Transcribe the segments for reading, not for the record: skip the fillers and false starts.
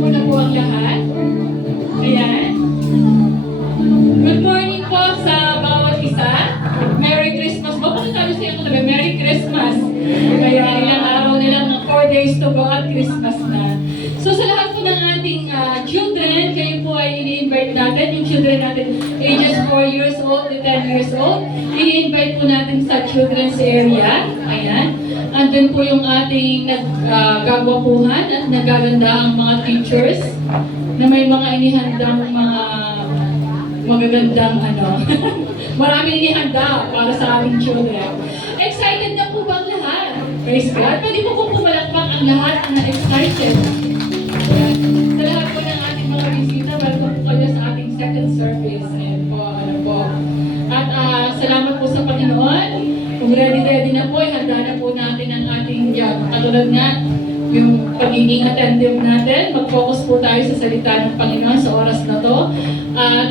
ko na po ang lahat. Ayan. Good morning po sa bawat isa. Merry Christmas po. Pakitabi sa inyo kami, Merry Christmas. Ayan, ilang araw na lang, 4 days to go at Christmas na. So sa lahat po ng ating children, kayo po ay ini-invite natin, yung children natin ages 4 years old to 10 years old, ini-invite po natin sa children's area. Ayan. Andun po yung ating naggagwapuhan at nagaganda ang mga teachers na may mga inihandang mga magagandang maraming inihanda para sa ating children. Excited na po ba ang lahat? Praise God. Pwede po pumalakpak ang lahat na excited. Ayan. Sa lahat po ng ating mga bisita, welcome po kayo sa ating second service. Ayan po, po. At salamat po sa Panginoon. Kung ready na po, handa na po natin ang ating katulad nga, yung pagiging attentive natin. Mag-focus po tayo sa salita ng Panginoon sa oras na to. At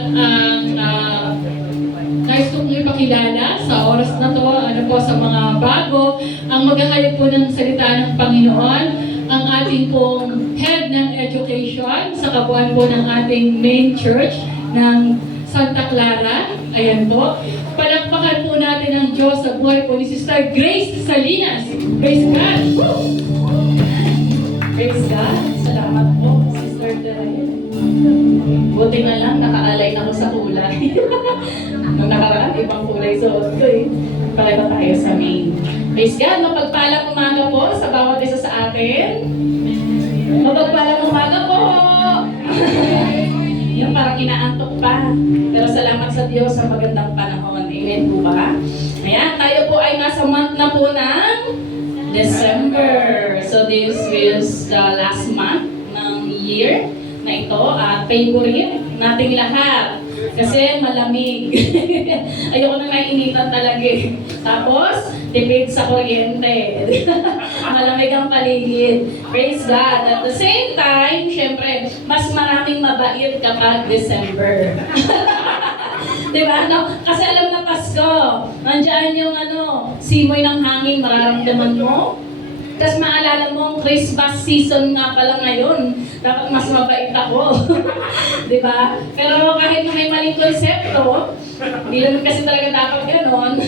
nais kong ipakilala sa oras na to, po sa mga bago, ang maghahayag po ng salita ng Panginoon, ang ating pong head ng education sa kabuuan po ng ating main church ng Santa Clara. Ayan po. Palakpakan po natin ang Diyos sa buhay po ni Sister Grace Salinas. Praise God! Praise God! Salamat po, Sister Grace. Buti na lang, nakaalay na ako sa kulay. Nung nakaraan, ibang kulay suot ko eh. Pareho tayo sa main. Praise God! Mapagpalang umaga po sa bawat isa sa atin. Mapagpalang umaga po! Yung parang inaantok pa. Pero salamat sa Diyos sa magandang panahon. Amen po ba? Ayan, tayo po ay nasa month na po ng December. So this is the last month ng year na ito. At favorite nating lahat. Kasi malamig. Ayoko na nainitan talaga eh. Tapos, tipid sa kuryente. Malamig ang paligid. Praise God. At the same time, syempre, mas maraming mabait kapag December. Diba? No? Kasi alam na Pasko, nandiyan yung simoy ng hangin mararamdaman mo. Tapos maalala mo, Christmas season nga pala ngayon. Dapat mas mabait ako. Diba? Pero kahit may maling konsepto, hindi naman kasi talaga dapat gano'n.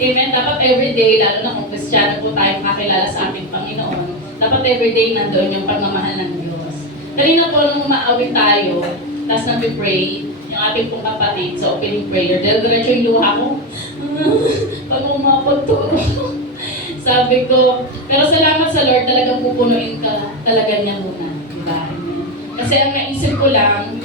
Amen? Dapat everyday, lalo na kung Kristiyano po tayo makakilala sa ating Panginoon, dapat everyday nandoon yung pagmamahal ng Diyos. Kanina po nung umaawit tayo, tapos nag-pray, yung ating pong kapatid sa opening prayer, diretso yung luha ko. Pag umapagturo. Sabi ko, pero salamat sa Lord, talagang pupunuin ka talaga niya muna. Diba? Kasi ang naisip ko lang,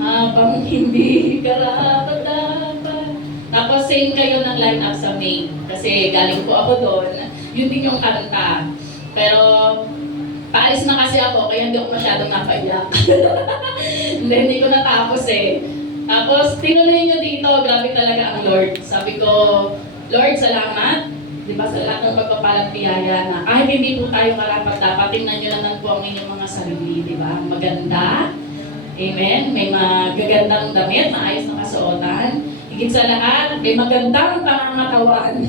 habang hindi karapat-dapat. Tapos same kayo ng line-up sa main. Kasi galing po ako doon, yun din yung kanta. Pero paalis na kasi ako, kaya hindi ako masyadong napaiyak. Hindi ko natapos eh. Tapos tinuloy nyo dito, grabe talaga ang Lord. Sabi ko, Lord, salamat. Diba sa lahat ng pagpapalang piyaya na kahit hindi po tayo karapat-dapat, tingnan nyo naman po ang inyong mga sarili, diba? Maganda. Amen. May magagandang damit, maayos na kasuotan. Higit sa lahat, may magandang pangangatawan.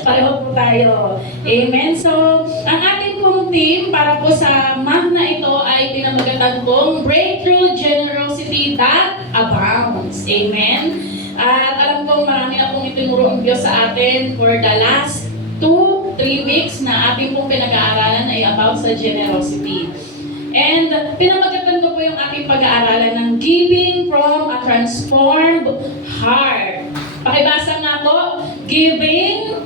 Pareho po tayo. Amen. So, ang ating pong team para po sa month na ito ay pinamagatan pong Breakthrough Generosity That Abounds. Amen. At alam kong marami na pong itinuro ang Diyos sa atin for the last 2-3 weeks na ating pong pinag-aaralan ay about sa generosity. And pinamagatan ko po yung ating pag-aaralan ng Giving from a Transformed Heart. Pakibasa nga po, Giving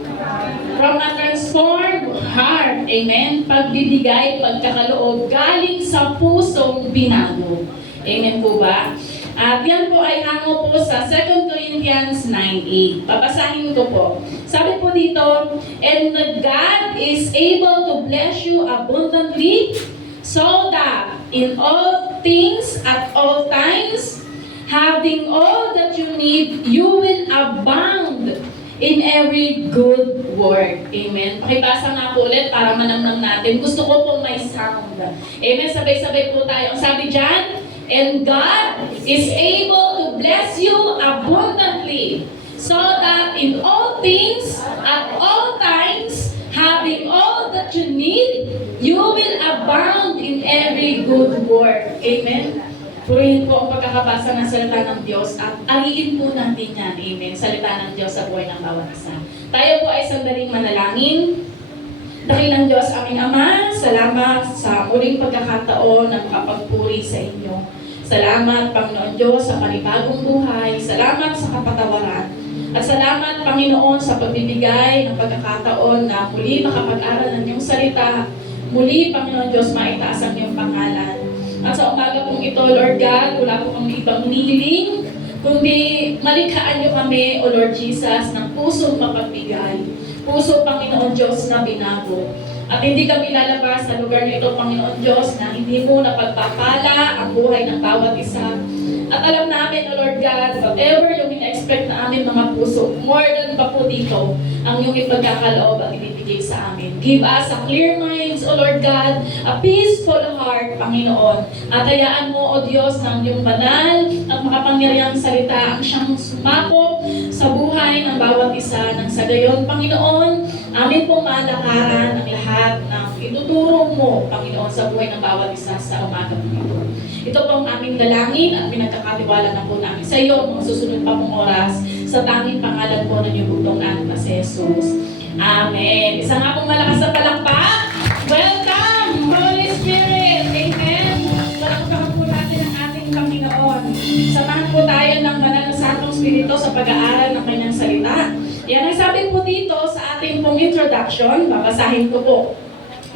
from a Transformed Heart. Amen? Pagbibigay, pagkakaloob, galing sa pusong binago. Amen po ba? At yan po ay hango po sa 2 Corinthians 9:8. Papasahin ko po. Sabi po dito, and God is able to bless you abundantly so that in all things at all times, having all that you need, you will abound in every good work. Amen. Pakibasa nga po ulit para manamnam natin. Gusto ko po may sound. Amen. Sabay-sabay po tayo. Ang sabi dyan, and God is able to bless you abundantly, so that in all things, at all times, having all that you need, You will abound in every good work. Amen? Purihin po ang pagkakabasa ng salita ng Diyos at ariin po natin yan. Amen? Salita ng Diyos sa buhay ng bawat isa. Tayo po ay sandaling manalangin. Dakilang Diyos, aming Ama, salamat sa muling pagkakataon ng makapagpuri sa inyo. Salamat, Panginoon Diyos, sa panibagong buhay. Salamat sa kapatawaran. At salamat, Panginoon, sa pagbibigay ng pagkakataon na muli makapag-aral ng iyong salita. Muli, Panginoon Diyos, maitaas ang iyong pangalan. At sa umaga pong ito, Lord God, wala po kami ibang hinihiling, kundi malikhaan niyo kami, O Lord Jesus, ng pusong mapagbigay. Puso, Panginoon Diyos, na binago. At hindi kami lalabas sa lugar nito, Panginoon Diyos, na hindi mo napagpapala ang buhay ng bawat isa. At alam namin, O Lord God, whatever yung ina-expect na aming mga puso, more than pa po dito, ang iyong ipagkakaloob at ibibigay sa amin. Give us a clear minds, O Lord God, a peaceful heart, Panginoon. At hayaan mo, O Diyos, ng iyong banal at makapangyarihang salita ang siyang sumakop sa buhay ng bawat isa. Nang sa gayon, Panginoon, amin pong malakaran ang lahat ng ituturo mo, Panginoon, sa buhay ng bawat isa sa umaga po ito. Ito po ang aming dalangin at pinagkakatiwala na po namin sa iyo mga susunod pa pong oras sa tanging pangalan po ng iyong bugtong namin na si Jesus. Amen. Isa nga pong malakas na palakpak. Welcome, Holy Spirit. Amen. Palakpakan po natin ang ating Panginoon. Samahan po tayo ng banal na Santong Espiritu sa pag-aaral ng kanyang salita. Yan ang sabi po dito sa ating pong introduction. Babasahin ko po.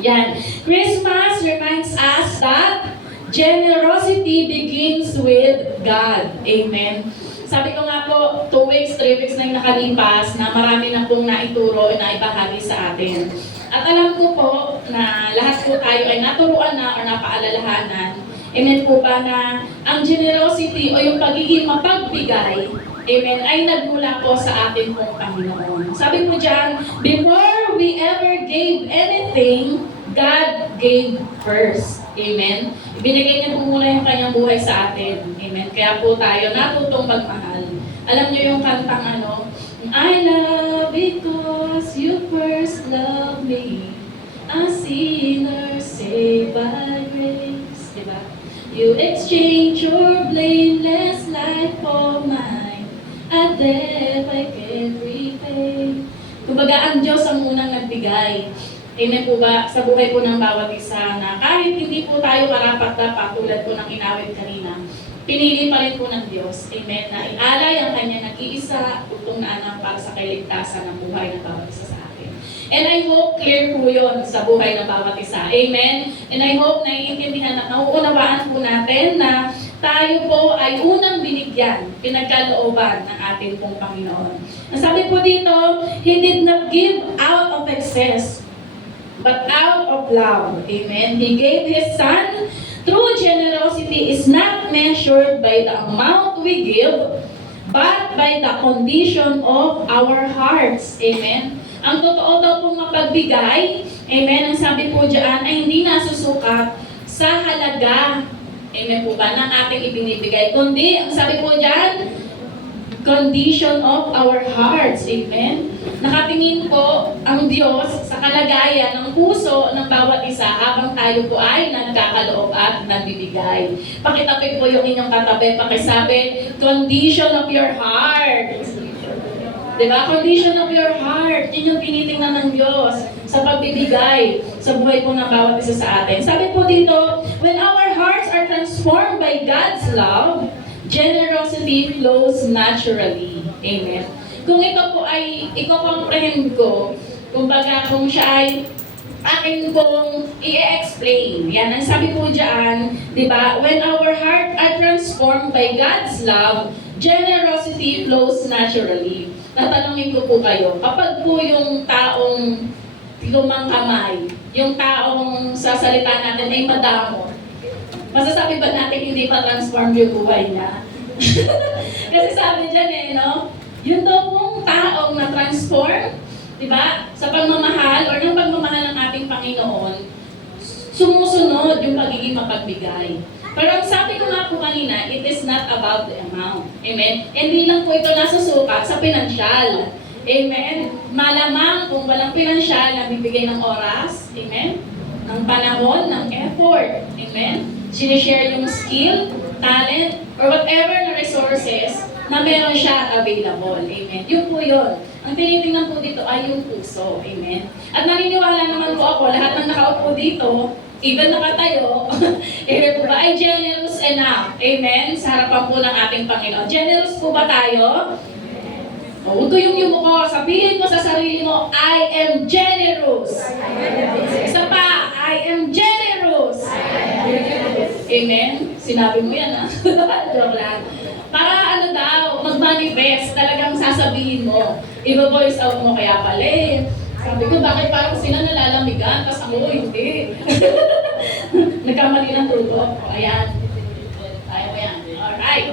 Yan. Christmas reminds us that generosity begins with God. Amen. Sabi ko nga po, 2 weeks, 3 weeks na yung nakalipas na marami na pong naituro at naibahagi sa atin. At alam ko po na lahat po tayo ay naturuan na o napaalalahanan. Amen po ba na ang generosity o yung pagiging mapagbigay, amen, ay nagmula po sa ating pong Panginoon. Sabi po dyan, before we ever gave anything, God gave first. Amen. Ibinigay niya po muna yung kanyang buhay sa atin. Amen. Kaya po tayo natutong magmahal. Alam niyo yung kantang ano, I love because you first loved me, a sinner saved by grace. Diba? You exchange your blameless life for mine, a debt I can't repay. Kumbaga, ang Diyos ang unang nagbigay. Amen po ba sa buhay po ng bawat isa na kahit hindi po tayo karapat-dapat tulad po ng inawit kanina, pinili pa rin po ng Diyos, amen, na ialay ang kanya nag-iisa utong na anak para sa kailigtasan ng buhay ng bawat isa sa atin. And I hope clear po yun sa buhay ng bawat isa. Amen? And I hope naiintindihan at nauunawaan po natin na tayo po ay unang binigyan, pinagkalooban ng ating pong Panginoon. Ang sabi po dito, He did not give out of excess, but out of love. Amen. He gave His Son. True generosity is not measured by the amount we give, but by the condition of our hearts. Amen. Ang totoo daw pong mapagbigay, amen, ang sabi po dyan, ay hindi nasusukat sa halaga, amen po ba, ng ating ibinibigay. Kundi, ang sabi po dyan, condition of our hearts. Amen. Nakatingin po ang Diyos sa kalagayan ng puso ng bawat isa habang tayo po ay nagkakaloob at nagbibigay. Pakitabi po yung inyong katabi, pakisabi, condition of your heart. Diba? Condition of your heart. Yun yung tinitingnan ng Diyos sa pagbibigay sa buhay po ng bawat isa sa atin. Sabi po dito, when our hearts are transformed by God's love, generosity flows naturally. Amen. Kung ito po ay i-comprehend ko, kumbaga kung siya ay akin pong i-explain. Yan, ang sabi po dyan, di ba? When our heart are transformed by God's love, generosity flows naturally. Tatanungin ko po kayo, kapag po yung taong lumang kamay, yung taong sa salita natin ay madamo, masasabi ba natin hindi pa transform yung buhay niya? Kasi sabi dyan no? Yun daw pong taong na-transform, di ba? Sa pagmamahal or ng pagmamahal ng ating Panginoon, sumusunod yung pagiging mapagbigay. Pero ang sabi ko nga po kanina, it is not about the amount. Amen? Hindi lang po ito nasusukat sa pinansyal. Amen? Malamang kung walang pinansyal, nagbibigay ng oras. Amen? ng panahon, ng effort. Amen? Sinishare yung skill, talent, or whatever na resources na meron siya available. Amen? Yun po yun. Ang tinitingnan po dito ay yung puso. Amen? At naniniwala naman po ako, lahat ng nakaupo dito, even nakatayo, po ba ay generous enough. Amen? Sa harapan po ng ating Panginoon. Generous po ba tayo? O, utuyong mo ko, sabihin mo sa sarili mo, I am generous. Isa pa, I am generous. Amen? Sinabi mo yan, ha? Joke lang. Para ano daw, mag-manifest, talagang sasabihin mo. I-voice out mo kaya pala eh. Sabi ko, bakit parang sila nalalamigan, tapos ako, hindi. Nagkamali ng tubo. Ayan. Tayo mo yan. Alright.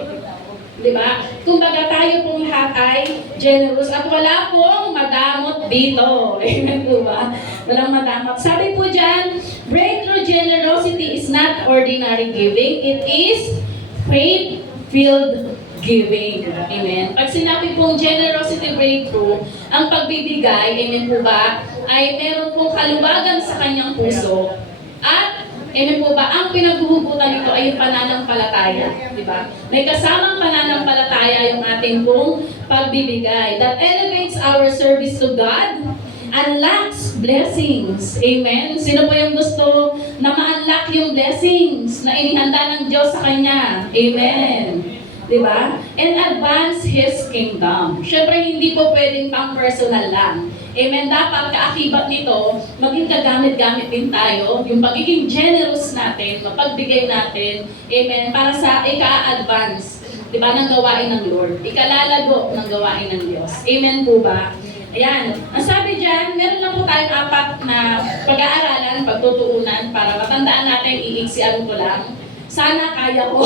Diba? Kumbaga tayo pong lahat ay generous at wala pong madamot dito. Amen po ba? Walang madamot. Sabi po dyan, breakthrough generosity is not ordinary giving. It is faith-filled giving. Amen. Pag sinabi pong generosity breakthrough, ang pagbibigay, amen po ba, ay meron pong kaluwagan sa kanyang puso. At, amen po ba, ang pinaghuhugutan nito ay yung pananampalataya. Diba? May kasamang pananampalataya yung ating pong pagbibigay that elevates our service to God, unlocks blessings. Amen? Sino po yung gusto na ma-unlock yung blessings na inihanda ng Diyos sa Kanya? Amen. Diba? And advance His kingdom. Siyempre, hindi po pwedeng pang-personal lang. Amen? Dapat kaakibat nito, maging kagamit-gamit din tayo, yung pagiging generous natin, mapagbigay natin, amen, para sa ika-advance, diba, ng gawain ng Lord. Ikalalago ng gawain ng Diyos. Amen po ba? Ayan. Ang sabi dyan, meron lang po tayong 4 na pag-aaralan, pagtutuunan, para matandaan natin, iiksian ko lang. Sana kaya ko.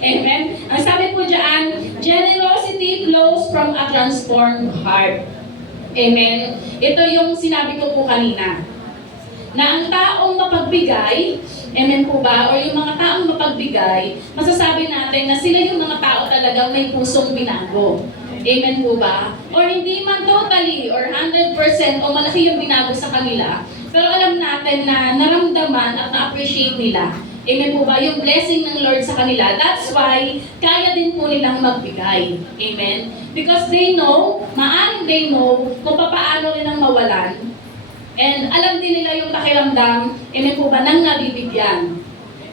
Amen? Ang sabi po dyan, generosity flows from a transformed heart. Amen? Ito yung sinabi ko po kanina. Na ang taong mapagbigay, amen po ba, o yung mga taong mapagbigay, masasabi natin na sila yung mga tao talagang may pusong binago. Amen po ba? Or hindi man totally or 100% o malaki yung binago sa kanila, pero alam natin na naramdaman at na-appreciate nila. Amen po ba? Yung blessing ng Lord sa kanila. That's why, kaya din po nilang magbigay. Amen? Because they know, maaaring they know, kung paano nilang mawalan. And alam din nila yung pakiramdam, amen po ba, ng nabibigyan.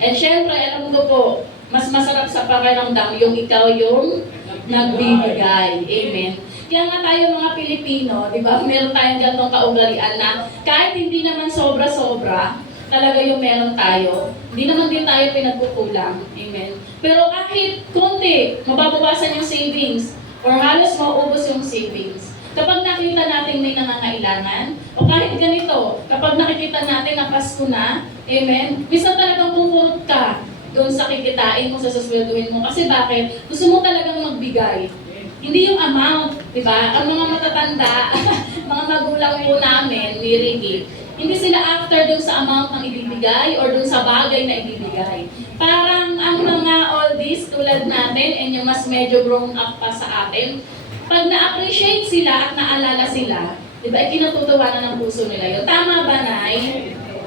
And syempre, alam ko po, mas masarap sa pakiramdam yung ikaw yung nagbibigay. Amen? Kaya nga tayo mga Pilipino, di ba, meron tayong ganitong kaugalian na kahit hindi naman sobra-sobra, talaga yung meron tayo. Hindi naman din tayo pinagkukulang. Amen. Pero kahit konti, mababawasan yung savings or halos mauubos yung savings. Kapag nakita natin may nangangailangan, o kahit ganito, kapag nakikita natin na Pasko na, amen, minsan talagang pupunot ka doon sa kikitain mo, sa suswelduhin mo. Kasi bakit? Gusto mo talagang magbigay. Hindi yung amount, di ba? Ang mga matatanda, mga magulang po namin, ni Ricky, hindi sila after dun sa amount ng ibibigay or dun sa bagay na ibibigay. Parang ang mga oldies tulad natin and yung mas medyo grown up pa sa atin, pag na-appreciate sila at naalala sila, di ba, ikinatutuwa na ng puso nila yun. Tama ba, Nay?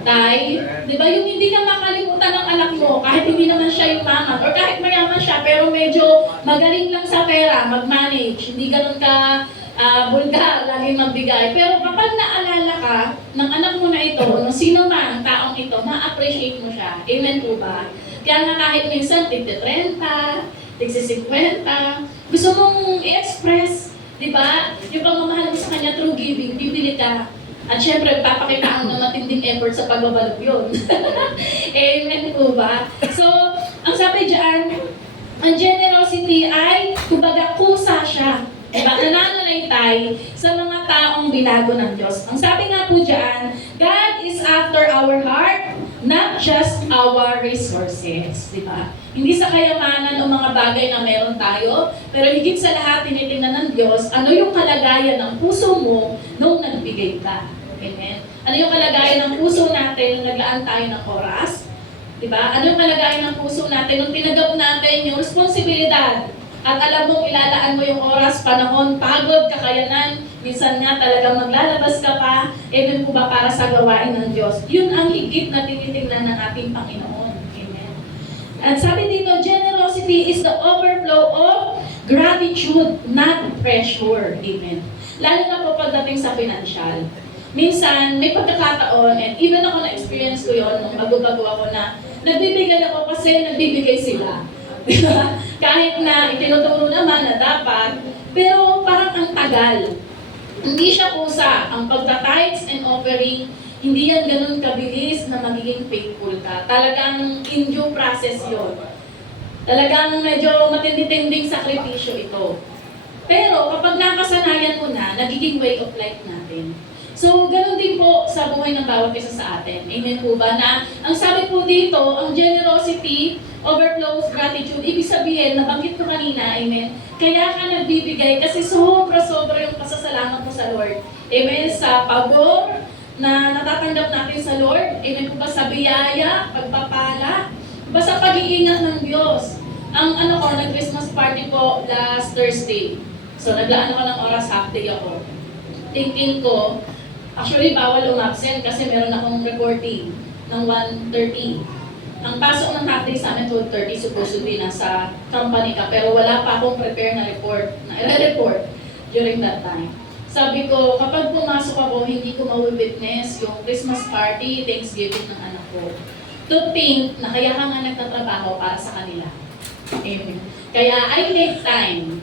Tay? Di ba, yung hindi ka makalimutan ng anak mo, kahit hindi naman siya yung mama, or kahit mayaman siya, pero medyo magaling lang sa pera, mag-manage, hindi ganun ka bulgar, laging magbigay. Pero kapag naalala ka ng anak mo na ito, ng sino man, taong ito, ma-appreciate mo siya. Amen po ba? Kaya nga kahit minsan, tig-30, tig-50, gusto mong i-express, di ba? Yung pagmamahal mo sa kanya through giving, bibili ka. At syempre, papakitaan ng matinding effort sa pagbabalog yun. Amen po ba? So, ang sabi dyan, ang generosity ay, kumbaga, kusa siya. Diba? Nananalaytay sa mga taong binago ng Diyos. Ang sabi nga po dyan, God is after our heart, not just our resources. Diba? Hindi sa kayamanan o mga bagay na meron tayo, pero higit sa lahat, tinitingnan ng Diyos, ano yung kalagayan ng puso mo nung nagbigay ka. Amen? Ano yung kalagayan ng puso natin nung naglaan tayo ng oras? Diba? Ano yung kalagayan ng puso natin nung tinagap natin yung responsibilidad? At alam mong ilalaan mo yung oras, panahon, pagod, kakayanan, Minsan nga talagang maglalabas ka pa, even po ba para sa gawain ng Diyos. Yun ang higit na tinitingnan ng ating Panginoon. Amen. At sabi dito, generosity is the overflow of gratitude, not pressure. Amen. Lalo na po pagdating sa financial. Minsan, may pagkakataon, and even ako na-experience ko yon nung bago-bago ako na nagbibigay ako kasi nagbibigay sila. Kahit na itinuturo naman na dapat, pero parang ang tagal. Hindi siya kusa. Ang pagta-tithes and offering, hindi yan ganun kabilis na magiging faithful ka. Talagang in due process yun. Talagang medyo matindi-tinding sakripisyo ito. Pero kapag nakasanayan mo na, nagiging way of life natin. So, ganun din po sa buhay ng bawat isa sa atin. Amen po ba? Na ang sabi po dito, ang generosity overflows gratitude. Ibig sabihin, nabanggit ko kanina, amen, kaya ka nagbibigay kasi sobra-sobra yung pasasalamat mo sa Lord. Amen, sa pabor na natatanggap natin sa Lord. Amen po ba sa biyaya, pagpapala, ba sa pag-iingat ng Diyos. Ang nag-Christmas party po last Thursday. So, naglaan ako ng oras, half day ako. Thinking ko, actually, bawal umabsent kasi meron akong reporting ng 1:30. Ang pasok ng half day sa amin, 12:30, supposed to be nasa company ka. Pero wala pa akong prepare na report, na i-report during that time. Sabi ko, kapag pumasok ako, hindi ko ma-witness yung Christmas party, Thanksgiving ng anak ko. To think na kaya ka nga nagtatrabaho para sa kanila. Amen. Kaya I take time.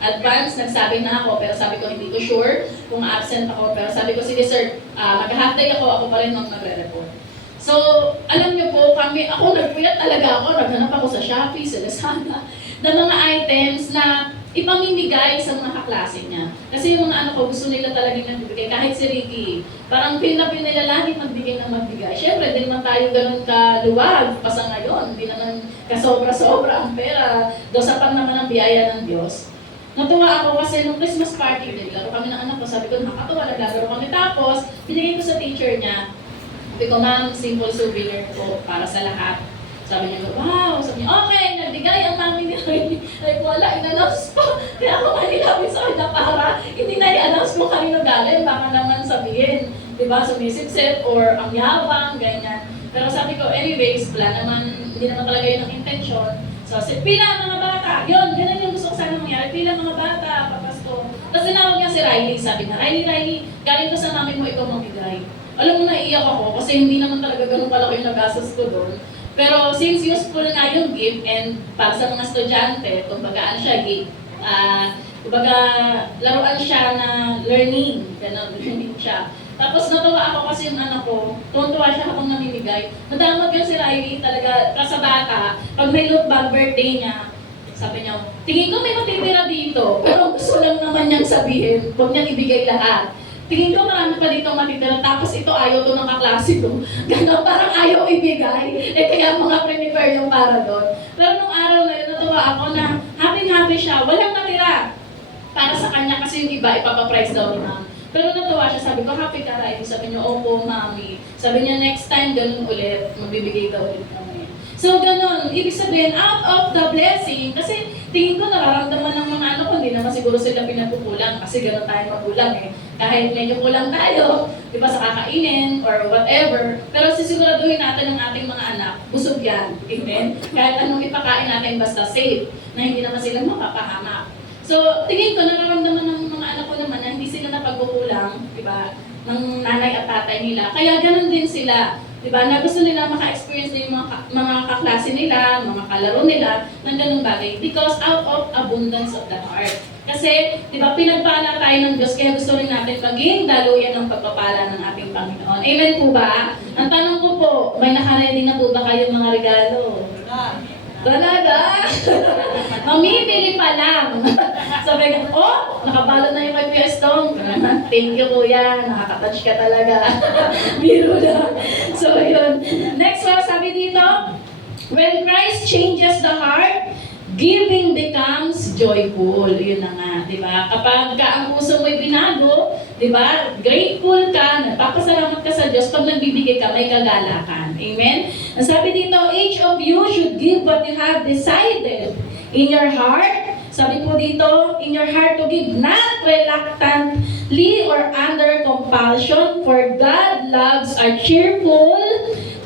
Advance, nagsabi na ako, pero sabi ko hindi ko sure kung absent ako. Pero sabi ko, sige sir, mag-half day ako pa rin nung nagre-report. So, alam niyo po, ako nagpuyat talaga ako, naghanap ako sa Shopee, sa Lazada, ng mga items na ipamimigay sa mga kaklase niya. Kasi yung mga anak ko, gusto nila talagang nagbibigay, kahit si Ricky. Parang pinapin nila lagi magbigay ng magbigay. Siyempre, din man tayo ganun kaluwag, pa sa ngayon, hindi naman kasobra-sobra ang pera. Sapat naman ang biyaya ng Diyos. Natuwa ako kasi nung Christmas party, naglaro kami ng anak ko, sabi ko, nakakatuwa, naglaro kami. Tapos, binigay ko sa teacher niya. Sabi ko, ma'am, simple souvenir ko para sa lahat. Sabi niya, wow! Sabi niya, okay, nagbigay ang mami ni Ray. Like, wala, in-announce pa. Kaya ako nga nilapit sa kanya para hindi na i-announce kung kanino galing. Baka naman sabihin, di ba, sumisipsip or ang yabang, ganyan. Pero sabi ko, anyways, wala naman, hindi naman talaga yun ang intention. So, pila mga bata, yun, ganun yung gusto ko sana mangyari. Pila mga bata, papasko. Tapos tinawag niya si Riley, sabi niya, Riley, galing ko sa mami mo, ikaw magbigay. Alam mo, naiiyak ako kasi hindi naman talaga ganun pala ko yung nagastos ko doon. Pero since useful nga yung gift and para sa mga estudyante, kumbaga siya, kumbaga laruan siya na learning, ganun, learning siya. Tapos natuwa ako kasi yung anak ko, tuwan-tuwa siya akong namimigay. Madamag yun si Riley talaga, sa bata, pag may loot bag birthday niya, sabi niya, tingin ko may matitira dito, pero gusto lang naman niyang sabihin, huwag niyang ibigay lahat. Tingin ko marami pa dito matitira, tapos ito ayaw to ng kaklase ko. Gano'n, parang ayaw ibigay. Kaya mga prepare yung para doon. Pero nung araw na yun, natuwa ako na happy siya, walang natira para sa kanya kasi yung iba ipapaprice daw ni ma'am. Pero natuwa siya, sabi ko, happy ka Riley. Sabi niya, opo, mami. Sabi niya, next time, ganun ulit, magbibigay daw ulit kami. So, ganun. Ibig sabihin, out of the blessing, kasi tingin ko nararamdaman ng mga ano ko, hindi naman siguro sila pinagkukulang kasi ganun tayo magulang eh. Kahit medyo kulang tayo, di ba, sa kakainin or whatever, pero sisiguraduhin natin ang ating mga anak, busog yan. Amen? Kahit anong ipakain natin, basta safe, na hindi naman sila mapapahamak. So, tingin ko, nararamdaman ng mga anak ko naman na hindi sila napagkukulang, di ba, ng nanay at tatay nila. Kaya ganun din sila. Diba, na gusto nila maka-experience din yung mga kaklase nila, mga kalaro nila, ng ganung bagay. Because out of abundance of the heart. Kasi, diba, pinagpala tayo ng Diyos, kaya gusto rin natin maging daluyan ng pagpapala ng ating Panginoon. Amen po ba? Ang tanong ko po, may nakaready na po ba kayong mga regalo? Talaga? Mamimili pa lang. Sabi ko, oh, nakabalot na yung kay Kuya Stong. Thank you, Kuya. Nakaka-touch ka talaga. Biro lang. So, yun. Next one, sabi dito, when Christ changes the heart, giving becomes joyful. Yun na nga, di ba? Kapag ang puso mo'y binago, di ba? Grateful ka, nagpapasalamat ka sa Diyos, pag nagbibigay ka, may kagalakan. Amen? Ang sabi dito, each of you should give what you have decided in your heart Sabi po dito, in your heart to give, not reluctantly or under compulsion, for God loves a cheerful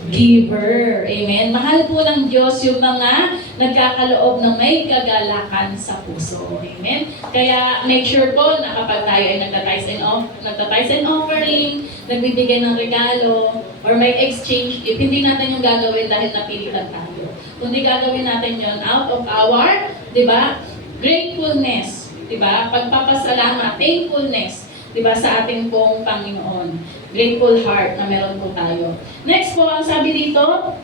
giver. Amen. Mahal po ng Diyos yung mga nagkakaloob ng may kagalakan sa puso. Amen. Kaya make sure po na kapag tayo ay nagta-tithes and offering, nagbibigay ng regalo, or may exchange gift, hindi natin yung gagawin dahil napilitan tayo. Kundi gagawin natin yon out of our, di ba, gratefulness, di ba, pagpapasalamat, thankfulness, di ba, sa ating pong Panginoon. Grateful heart na meron po tayo. Next po, ang sabi dito,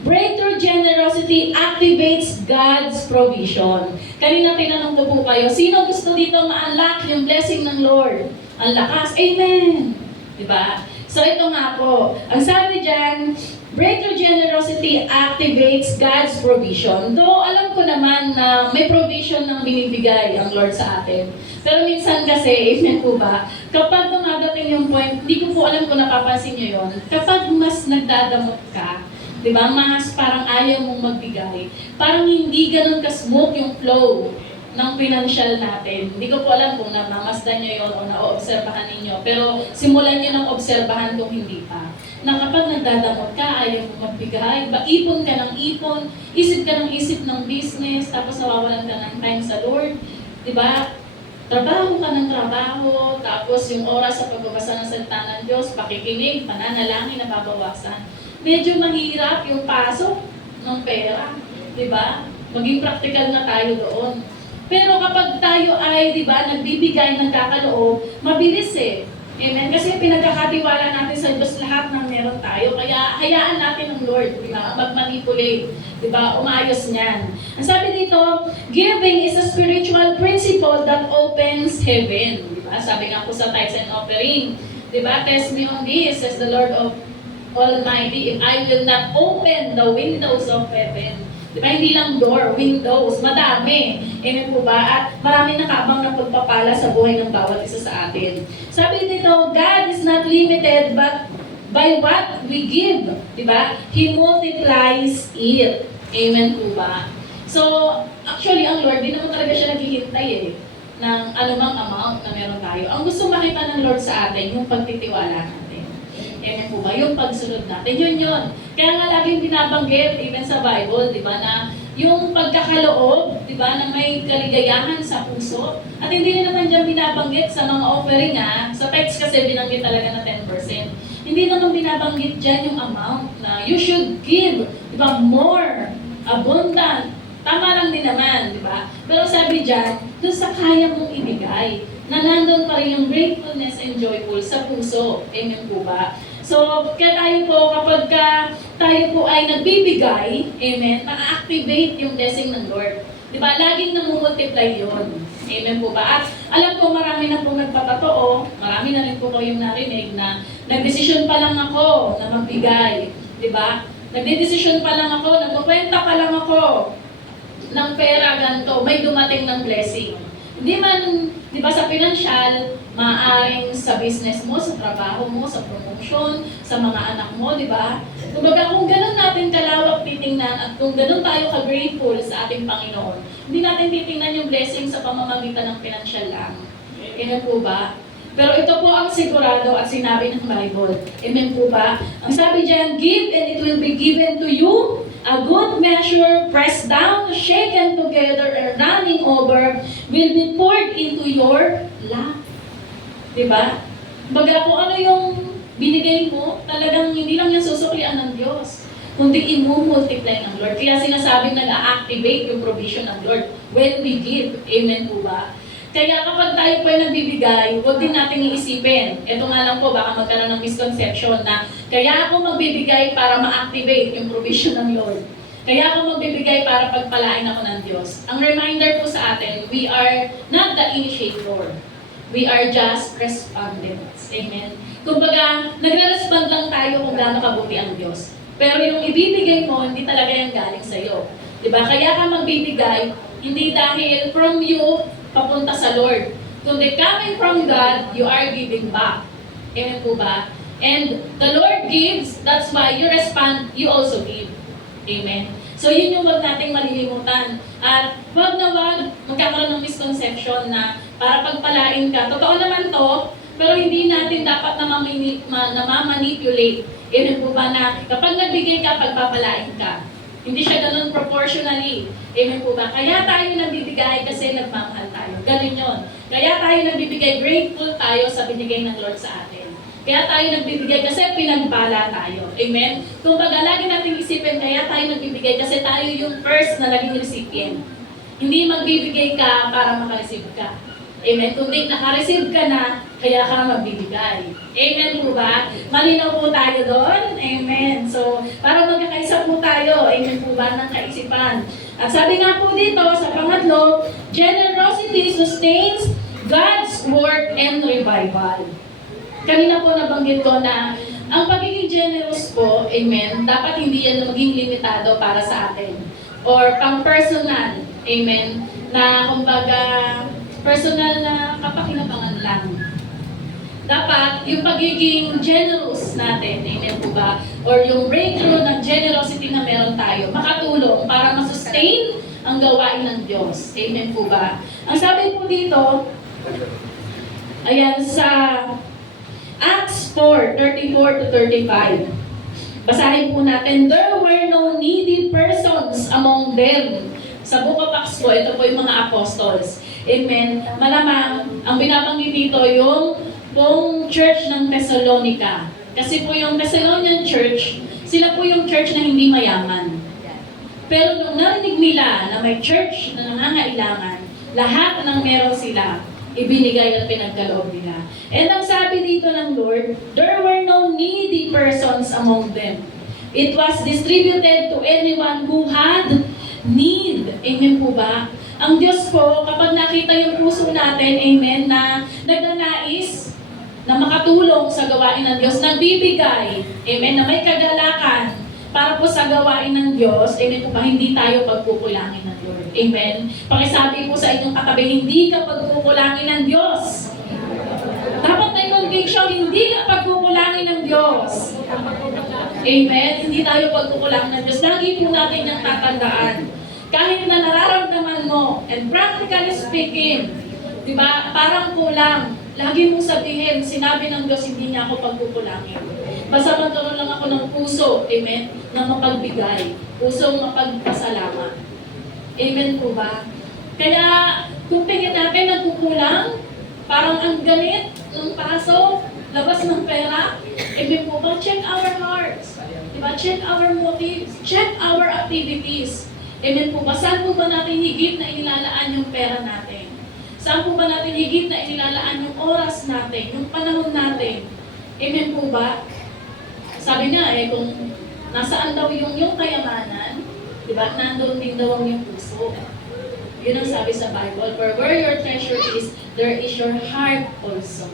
breakthrough generosity activates God's provision. Kanina tinanong ko po kayo, sino gusto dito ma-unlock yung blessing ng Lord? Ang lakas. Amen! Diba? So ito nga po, ang sabi dyan, breakthrough generosity activates God's provision. Though alam ko naman na may provision ng binibigay ang Lord sa atin. Pero minsan kasi, amen po ba, kapag dumadating yung point, hindi ko po alam kung napapansin nyo yun, kapag mas nagdadamot ka, di ba, mas parang ayaw mong magbigay, parang hindi ganun ka-smooth yung flow ng financial natin. Hindi ko po alam kung namamasdan nyo yun o na-obserbahan ninyo, pero simulan nyo ng obserbahan kung hindi pa. Na kapag nagdadamot ka, ayaw mong magbigay, ipon ka ng ipon, isip ka ng isip ng business, tapos nawawalan ka ng time sa Lord, di ba? Trabaho ka ng trabaho, tapos yung oras sa pagbabasa ng salita ng Diyos, pakikinig, pananalangin, nababawasan. Medyo mahirap yung pasok ng pera, di ba? Maging practical na tayo doon. Pero kapag tayo ay, di ba, nagbibigay, nagkakaloob, mabilis eh. Amen? Kasi pinagkakatiwala natin sa Diyos lahat ng meron tayo. Kaya hayaan natin ng Lord, di ba, mag-manipulate, di ba, umayos niyan. Ang sabi dito, giving is a spiritual principle that opens heaven. Di ba? Sabi nga po sa tithes and offering, di ba, test me on this, says the Lord of Almighty, if I will not open the windows of heaven. Di ba, hindi lang door, windows, madami. Amen po ba? At marami nakaabang ng pagpapala sa buhay ng bawat isa sa atin. Sabi dito, God is not limited but by what we give. Di ba? He multiplies it. Amen po ba? So, actually, ang Lord, di naman talaga siya naghihintay ng anumang amount na meron tayo. Ang gusto makita ng Lord sa atin, yung pagtitiwala natin. Amen po ba? Yung pagsunod natin, yun. Kaya nga laging binabanggit, even sa Bible, di ba, na yung pagkakaloob, di ba, na may kaligayahan sa puso. At hindi na naman dyan binabanggit sa mga offering, sa text kasi binanggit talaga na 10%. Hindi naman binabanggit dyan yung amount na you should give, di ba, more, abundant. Tama lang din naman, di ba? Pero sabi dyan, dun sa kaya mong ibigay, na nandun pa rin yung gratefulness and joyful sa puso. Amen po ba? So, kaya tayo po, kapag tayo po ay nagbibigay, amen, na-activate yung blessing ng Lord. Di ba? Laging namumultiply yun. Amen po ba? At alam ko, marami na po nagpapatotoo, marami na rin po kayong narinig na nagdesisyon pa lang ako na magbigay. Di ba? Nagdedesisyon pa lang ako, nagkukwenta pa lang ako ng pera, ganito, may dumating ng blessing. Hindi man, di ba, sa financial, maaaring sa business mo, sa trabaho mo, sa promotion, sa mga anak mo, di ba? Kumbaga, kung ganun natin kalawak titingnan at kung ganun tayo ka-grateful sa ating Panginoon, hindi natin titingnan yung blessing sa pamamagitan ng financial lang. Amen po ba? Pero ito po ang sigurado at sinabi ng Bible. Amen po ba? Ang sabi dyan, give and it will be given to you. A good measure, pressed down, shaken together, and running over, will be poured into your lap. Diba? Baga kung ano yung binigay mo, talagang hindi lang yan susuklian ng Diyos, kundi i-multiply ng Lord. Kaya sinasabing nag-activate yung provision ng Lord when we give. Amen po ba? Kaya kapag tayo po ay nagbibigay, huwag din natin iisipin. Ito nga lang po, baka magkaroon ng misconception na kaya ako magbibigay para ma-activate yung provision ng Lord. Kaya ako magbibigay para pagpalain ako ng Diyos. Ang reminder po sa atin, we are not the initiator. We are just respondents. Amen? Kumbaga, nagre-respond lang tayo kung gaano kabuti ang Diyos. Pero yung ibibigay mo, hindi talaga yung galing sa'yo. Diba? Kaya ka magbibigay, hindi dahil from you, papunta sa Lord. Kundi coming from God, you are giving back. Amen po ba? And the Lord gives, that's why you respond, you also give. Amen. So yun yung wag nating malilimutan. At wag na wag magkakaroon ng misconception na para pagpalain ka. Totoo naman to, pero hindi natin dapat na ma-manipulate. Yun po ba na kapag nagbigay ka, pagpapalain ka. Hindi siya ganun proportionally. Amen po ba? Kaya tayo nagbibigay kasi nagmamahal tayo. Ganun yun. Kaya tayo nagbibigay, grateful tayo sa binigay ng Lord sa atin. Kaya tayo nagbibigay kasi pinagpala tayo. Amen? Kung baga, lagi natin isipin, kaya tayo nagbibigay kasi tayo yung first na naging recipient. Hindi magbibigay ka para makareceive ka. Amen? Kung di nakareceive ka na, kaya ka magbibigay. Amen po ba? Malinaw po tayo doon. Amen. So, para magkakaisa po tayo, amen po ba, ng kaisipan. At sabi nga po dito, sa pangatlo, generosity sustains God's work and revival. Kanina po nabanggit ko na ang pagiging generous po, amen, dapat hindi yan maging limitado para sa atin. Or pang-personal, amen, na kumbaga personal na kapakinabangan lang. Dapat yung pagiging generous natin, amen po ba? Or yung breakthrough ng generosity na meron tayo, makatulong para masustain ang gawain ng Diyos. Amen po ba? Ang sabi po dito, ayan sa Acts 4:34 to 35. Basahin po natin, there were no needy persons among them. Sa Book of Acts po, ito po yung mga apostles. Amen. Malamang, ang binabanggit dito yung church ng Thessalonica. Kasi po yung Thessalonian church, sila po yung church na hindi mayaman. Pero nung narinig nila na may church na nangangailangan, lahat ng meron sila, ibinigay at pinagkaloob nila. And ang sabi dito ng Lord, there were no needy persons among them. It was distributed to anyone who had need. Amen po ba? Ang Diyos po, kapag nakita yung puso natin, amen, na nagnanais na makatulong sa gawain ng Diyos, nagbibigay, amen, na may kagalakan para po sa gawain ng Diyos, amen po ba, hindi tayo pagkukulangin ng Lord. Amen. Pakisabi po sa inyong katabi, hindi ka pagkukulangin ng Diyos. Dapat may conviction, hindi ka pagkukulangin ng Diyos. Amen. Hindi tayo pagkukulangin ng Diyos. Lagi po natin yung tatandaan. Kahit na nararamdaman mo, and practically speaking, di ba, parang kulang. Lagi mong sabihin, sinabi ng Diyos, hindi niya ako pagkukulangin. Basta magkaroon lang ako ng puso, amen, na mapagbigay. Pusong mapagpasalamat. Amen po ba? Kaya, kung tingin natin nagkukulang, parang ang galit ng paso, labas ng pera, amen po ba? Check our hearts. Diba? Check our motives. Check our activities. Amen po ba? Saan po ba natin higit na inilalaan yung pera natin? Saan po ba natin higit na inilalaan yung oras natin, yung panahon natin? Amen po ba? Sabi nga kung nasaan daw yung kayamanan, di ba, nandoon din daw ang yung puso. Yun ang sabi sa Bible, for where your treasure is, there is your heart also.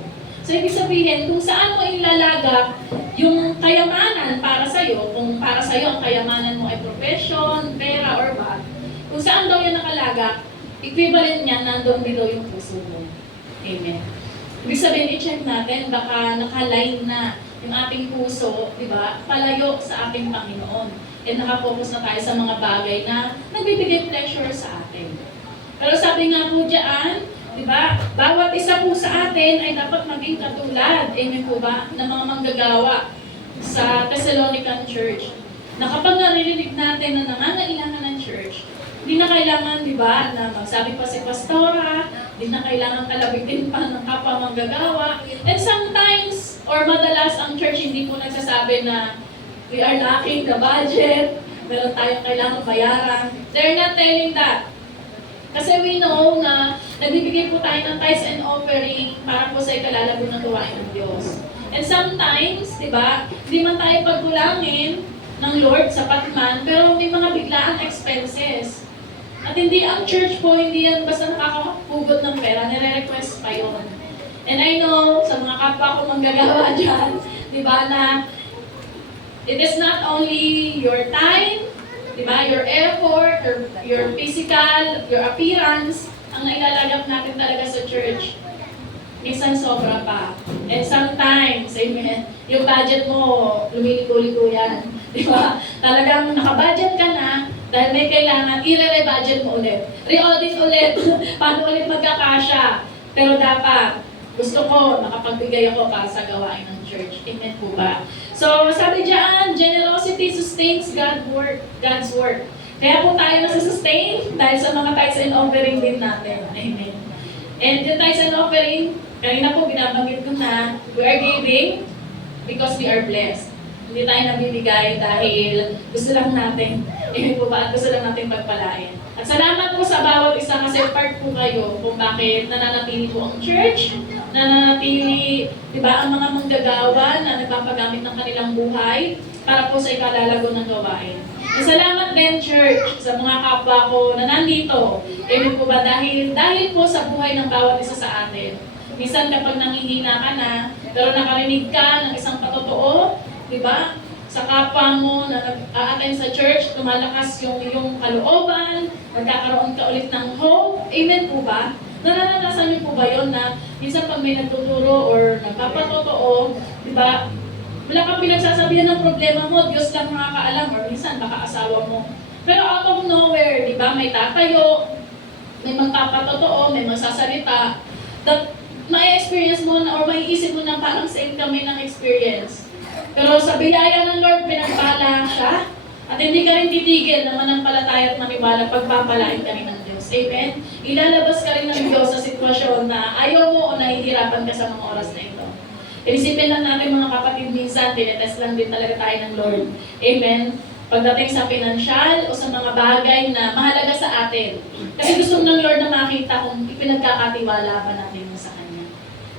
So, ibig sabihin, kung saan mo ilalagak yung kayamanan para sa'yo, kung para sa'yo ang kayamanan mo ay profession, pera, or what, kung saan daw yan nakalagak, equivalent niya, nandoon din daw yung puso mo. Amen. Ibig sabihin, i-check natin, baka nakaline na yung ating puso, di ba, palayo sa ating Panginoon. And nakafocus na tayo sa mga bagay na nagbibigay pleasure sa atin. Pero sabi nga po dyan, diba? Bawat isa po sa atin ay dapat maging katulad, amen po ba, ng mga manggagawa sa Thessalonican Church. Na kapag naririnig natin na nangangailangan ng church, hindi na kailangan, di ba, na magsabi pa si pastora, hindi na kailangan kalabitin pa ng kapwa manggagawa. And sometimes, or madalas, ang church hindi po nagsasabi na we are lacking the budget, meron tayong kailangan bayaran. They're not telling that. Kasi we know na nagbibigay po tayo ng tithes and offering para po sa ikalalago ng gawain ng Diyos. And sometimes, di ba, hindi man tayo pagkulangin ng Lord sapat man, pero may mga biglaang expenses. At hindi ang church po, hindi yan basta nakakapugot ng pera, nire-request pa yun. And I know, sa mga kapwa ko manggagawa dyan, di ba, na it is not only your time, diba? Your effort, your physical, your appearance, ang nailalagap natin talaga sa church. Minsan sobra pa. And sometimes, amen, yung budget mo, lumiligo-ligo yan. Diba? Talagang nakabudget ka na, Dahil may kailangan, i-re-budget mo ulit. Re-audit ulit. Paano ulit magkakasya. Pero dapat, gusto ko, nakapagbigay ako para sa gawain ng church. Amen po ba? So, sabi diyan, generosity sustains God's work. Kaya po tayo nasa-sustain dahil sa mga tithes and offering din natin. Amen. And yung tithes and offering, kanina po binabanggit ko na, we are giving because we are blessed. Hindi tayo nabibigay dahil gusto lang natin. Amen po ba? At gusto lang natin pagpalain. At salamat po sa bawat isa kasi part po kayo kung bakit nananatili po ang church, nananatili, di ba, ang mga manggagawa na nagpapagamit ng kanilang buhay para po sa ikalalago ng gawain. At salamat din, church, sa mga kapwa ko na nandito. Amen po ba? Dahil po sa buhay ng bawat isa sa atin. Minsan kapag nanghihina ka na, pero nakarinig ka ng isang patotoo, di ba? Sa kapwa mo na nag-a-attend sa church, lumalakas yung iyong kalooban, magkakaroon ka ulit ng hope. Amen po ba? Nararanasan niyo po ba yun na minsan pag may nagtuturo or nagpapatotoo, di ba? Wala kang pinagsasabihan ng problema mo, Diyos lang makakaalam, or minsan baka asawa mo. Pero out of nowhere, di ba? May tatayo, may magpapatotoo, may magsasalita, that may experience mo na or may isip mo na parang same kami ng experience. Pero sa biyaya ng Lord, pinagpala siya. At hindi ka rin titigil na manampalataya at maniwala pagpapalain ka rin ng Diyos. Amen? Ilalabas ka rin ng Diyos sa sitwasyon na ayaw mo o nahihirapan ka sa mga oras na ito. Inisipin lang natin mga kapatid, minsan, tinetest lang din talaga tayo ng Lord. Amen? Pagdating sa pinansyal o sa mga bagay na mahalaga sa atin. Kasi gusto ng Lord na makita kung ipinagkakatiwala ba natin sa Kanya.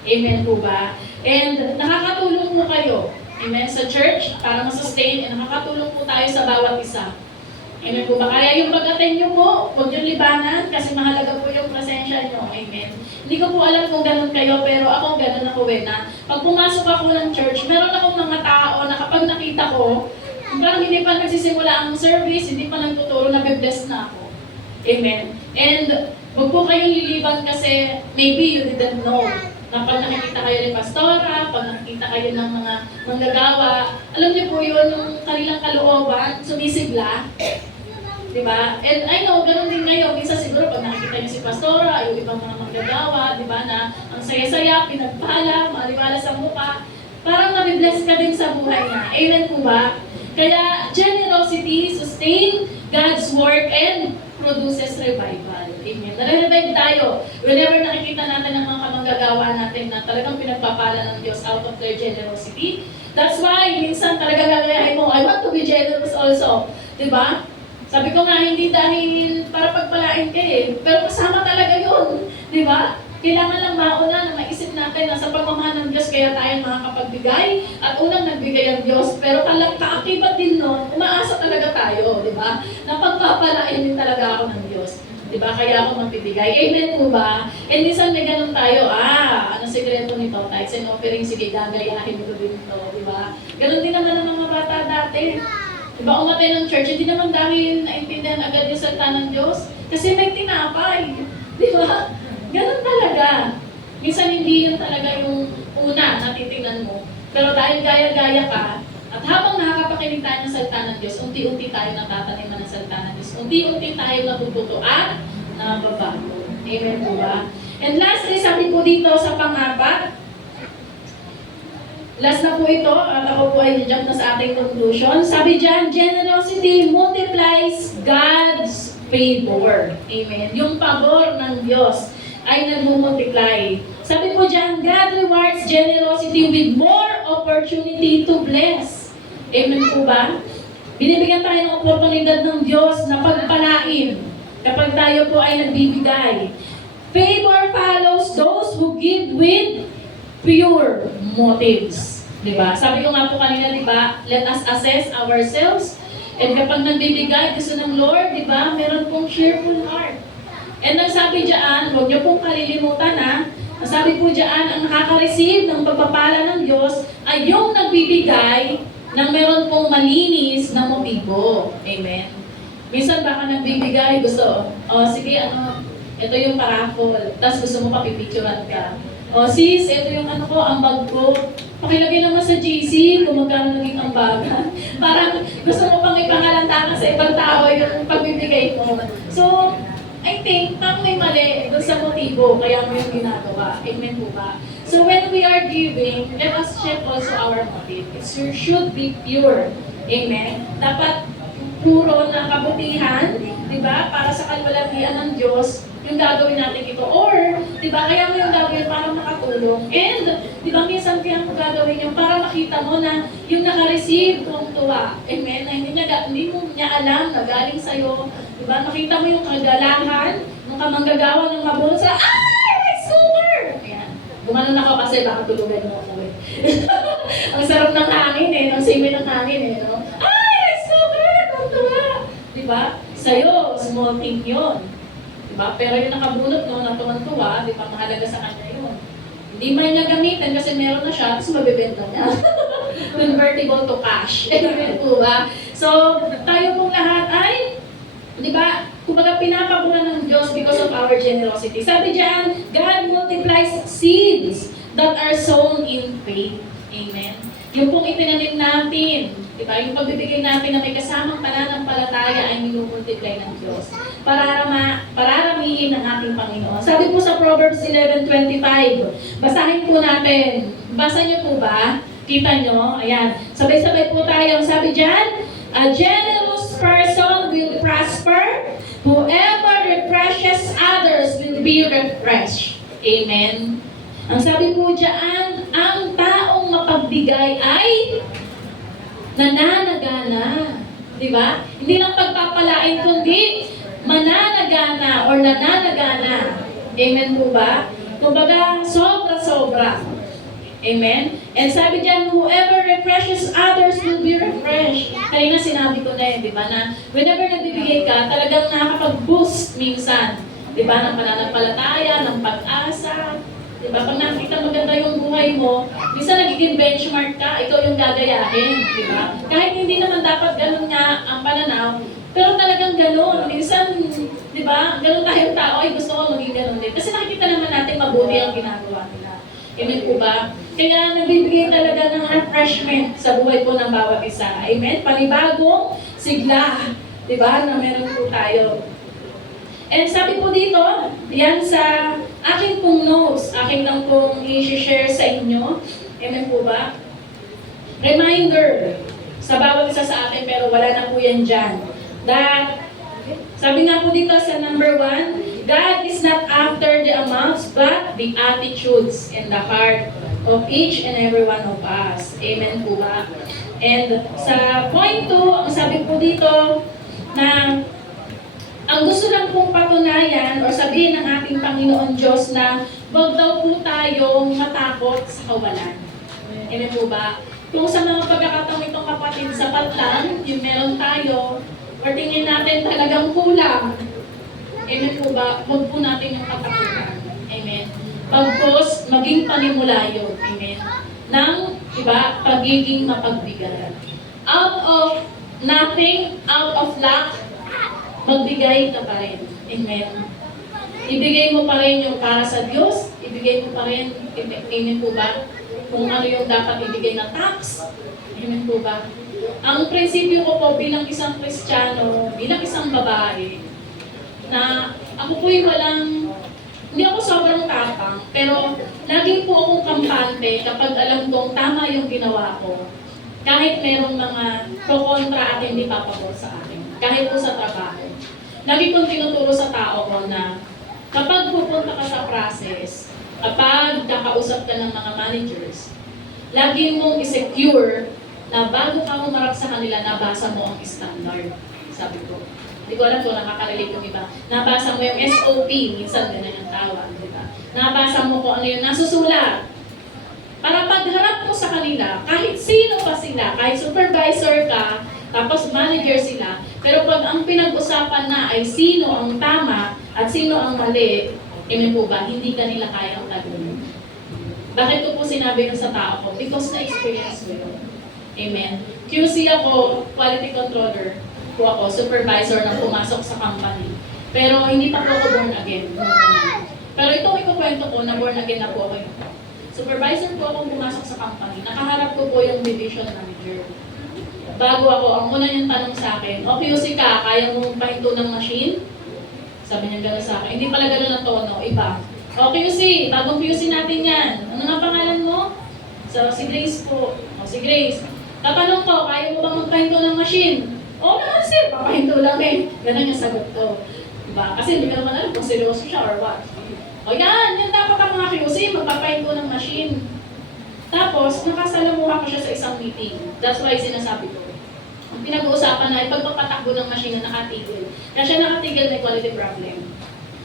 Amen po ba? And nakakatulong po kayo. Amen. Sa church, para masustain, nakakatulong po tayo sa bawat isa. Amen po ba? Kaya yung pag-attend nyo po, huwag nyo libanan kasi mahalaga po yung presensya nyo. Amen. Hindi ko po alam kung ganun kayo, pero ako ganun ako na pag pumasok ako ng church, meron akong mga tao na kapag nakita ko, parang hindi pa nagsisimula ang service, hindi pa nagtuturo, nabibless na ako. Amen. And huwag po kayong liliban kasi maybe you didn't know. Na pag nakikita kayo ni Pastora, pag nakikita kayo ng mga manggagawa, alam niyo po yun, yung kanilang kalooban, sumisigla. Diba? And I know, ganun din ngayon. Minsan siguro pag nakikita niyo si Pastora, yung ibang mga manggagawa, diba, na ang saya-saya, pinagpala, maliwala sa mukha, parang nabibless ka din sa buhay niya. Amen po ba? Kaya generosity sustain God's work and produces revival. Amen. Nare-revive tayo. Whenever nakikita natin ang mga kamanggagawa natin na talagang pinagpapala ng Diyos out of their generosity. That's why, minsan talaga gagayahin mo, I want to be generous also. Diba? Sabi ko nga, hindi dahil para pagpalain ka pero kasama talaga yun. Diba? Kailangan lang mauna na maisip natin na sa pagmamahal ng Diyos kaya tayo makapagbigay at unang nagbigay ang Diyos. Pero kaakibat din nun, umaasa talaga tayo, di ba? Na pagpapalain din talaga ako ng Diyos. Di ba? Kaya ako magbibigay. Amen po ba? And minsan may ganun tayo, ano sikreto nito? Tithes and offering, sige, gagayahin ko din ito, di ba? Ganun din naman ang mga bata dati. Di ba? Umatay ng church, hindi naman dahil naintindihan agad yung salita ng Diyos. Kasi may tinapay. Di ba? Ganun talaga. Minsan hindi yun talaga yung una na titingnan mo. Pero dahil gaya-gaya ka, at habang nakakapakinig tayo ng salita ng Diyos, unti-unti tayo natataniman ng salita ng Diyos. Unti-unti tayo natututo at nababago. Amen po ba? And lastly, sabi po dito sa pang-apat, last na po ito, at ako po ay jump na sa ating conclusion. Sabi dyan, generosity multiplies God's favor. Amen. Yung pabor ng Diyos ay nagmumultiply. Sabi po dyan, God rewards generosity with more opportunity to bless. Amen po ba? Binibigyan tayo ng oportunidad ng Diyos na pagpalain kapag tayo po ay nagbibigay. Favor follows those who give with pure motives. Diba? Sabi ko nga po kanina, diba? Let us assess ourselves. And kapag nagbibigay, gusto ng Lord, diba? Meron pong cheerful heart. And nagsabi diyan, huwag niyo pong kalilimutan nasabi po diyan, ang nakaka-receive ng pagpapala ng Diyos ay yung nagbibigay ng meron pong malinis na motibo. Amen. Minsan baka nagbibigay, gusto, sige, ito yung paraffol, tapos gusto mo papipicturean ka. Sis, ito yung ang bag ko. Pakilagay naman sa GC kung magkano naging ambagan. Parang gusto mo pang ipangalanta sa ibang tao yung Ganon. So, I think, may mali doon sa motibo, kaya mo yung ginagawa. Amen po ba? So when we are giving, let us check also our motive. It should be pure. Amen? Dapat puro na kabutihan, di ba? Para sa kalwalhatian ng Diyos, yung gagawin natin ito. Or, di ba, kaya mo yung gagawin para makatulong. And, di ba, minsan kaya mo gagawin yung para makita mo na yung naka-receive tuwang-tuwa. Amen? Na hindi mo niya alam na galing sa'yo. Di ba? Makita mo yung kagalahan ng kamanggagawa ng mabulsa. Ay! Rice cooker! Ayan. Gumanon ako kasi baka tulugan mo ako eh. Ang sarap ng hangin eh. Ang simoy ng hangin eh. No? Ay! Rice cooker! Tuwang-tuwa! Di ba? Sa'yo, small thing yun. Diba? Pero yung nakabunot no, na tuwan-tuwa, di ba, mahalaga sa kanya yun. Hindi man niya gamitin kasi meron na siya, tapos mabibenta niya. Convertible to cash. Po ba? So, tayo pong lahat ay, di ba, kumbaga pinapabura ng Diyos because of our generosity. Sabi diyan, God multiplies seeds that are sown in faith. Amen. Yung pong itinanim natin, di ba? Yung pagbibigay natin na may kasamang pananampalataya ay minumultiply ng Diyos. Pararamihin ng ating Panginoon. Sabi po sa Proverbs 11:25, basahin po natin. Basa niyo po ba? Kita niyo? Ayan. Sabay-sabay po tayo. Sabi diyan, a generous person will prosper. Whoever refreshes others will be refreshed. Amen. Ang sabi po diyan, ang taong mapagbigay ay nananagana. Di ba? Hindi lang pagpapalain, kundi mananagana or nananagana. Amen po ba? Kumbaga, sobra-sobra. Amen? And sabi diyan, whoever refreshes others will be refreshed. Kanina sinabi ko na di ba, na whenever nagbibigay ka, talagang nakakapag-boost minsan. Di ba, ng pananampalataya, ng pag-asa. Di ba, pag nakita maganda yung buhay mo, minsan nagiging benchmark ka, ikaw yung gagayahin. Di ba? Kahit hindi naman dapat ganun nga ang pananaw, pero talagang ganun. Minsan, di ba, ganun tayong tao, ay gusto ko maging ganun din. Kasi nakikita naman natin mabuti ang ginagawa nila. Amen po ba? Kaya nagbibigay talaga ng refreshment sa buhay po ng bawat isa. Amen? Panibagong sigla. Di ba? Na meron po tayo. And sabi po dito, yan sa aking pong notes, aking lang pong i-share sa inyo. Amen po ba? Reminder sa bawat isa sa atin, pero wala na po yan dyan. That, sabi nga po dito sa number 1, God is not after the amounts, but the attitudes and the heart of each and every one of us. Amen po ba? And sa point 2, ang sabi po dito, na ang gusto lang pong patunayan o sabihin ng ating Panginoon Diyos na wag daw po tayong matakot sa kawalan. Amen po ba? Kung sa mga pagkakataong itong kapatid, sapat lang, yung meron tayo, or tingin natin talagang kulang. Amen po ba? Wag po natin yung katakutan. Amen. Pagpos, maging panimula yun. Amen. Nang, iba, pagiging mapagbigay. Out of nothing, out of lack, magbigay ka pa rin. Amen. Ibigay mo pa rin yung para sa Diyos, ibigay mo pa rin, amen po ba? Kung ano yung dapat ibigay na tax, amen po ba? Ang prinsipyo ko po bilang isang Kristiyano, bilang isang babae, na ako po'y walang, hindi ako sobrang tapang, pero laging po akong kampante kapag alam kong tama yung ginawa ko. Kahit merong mga pro-kontra at hindi papabor sa akin. Kahit po sa trabaho. Lagi kong tinuturo sa tao ko na kapag pupunta ka sa process, kapag kakausap ka ng mga managers, lagi mong i-secure na bago ka humarap sa kanila, nabasa mo ang standard. Sabi ko. Hindi ko alam kung nakaka-relate yung iba. Nabasa mo yung SOP, minsan ganun yung tawag, di ba? Nabasa mo kung ano yung nasusulat. Para pagharap mo sa kanila, kahit sino pa sila, kahit supervisor ka, tapos manager sila, pero pag ang pinag-usapan na ay sino ang tama at sino ang mali, amen po ba, hindi ka nila kayang tagunin. Bakit ko po sinabi yun sa tao ko? Because na-experience mo yun. Amen. QC ako, quality controller po ako, supervisor na pumasok sa company. Pero hindi pa po ako born again. Pero itong ikukwento ko na born again na po ako. Supervisor po akong pumasok sa company. Nakaharap ko po yung division manager. bago ako, ang una niyang tanong sa akin, o QC ka, kaya mong pahinto ng machine? Sabi niya gano'n sa akin. Hindi pala gano'n ang tono, iba. O QC, bagong QC natin yan. Ano nga pangalan mo? So, si Grace po. O si Grace. Tatanong ko, kaya mo bang magpahinto ng machine? Oo naman sir, papahinto lang eh. Ganun yung sagot ko. Diba? Kasi hindi ka naman alam kung seryoso siya or what. O yan dapat ang mga QC, magpapahinto ng machine. Tapos, nakasalamuha ko siya sa isang meeting. That's why sinasabi ko. Ang pinag-uusapan na ipagpapatakbo ng machine na nakatigil. Kaya siya nakatigil, may quality problem.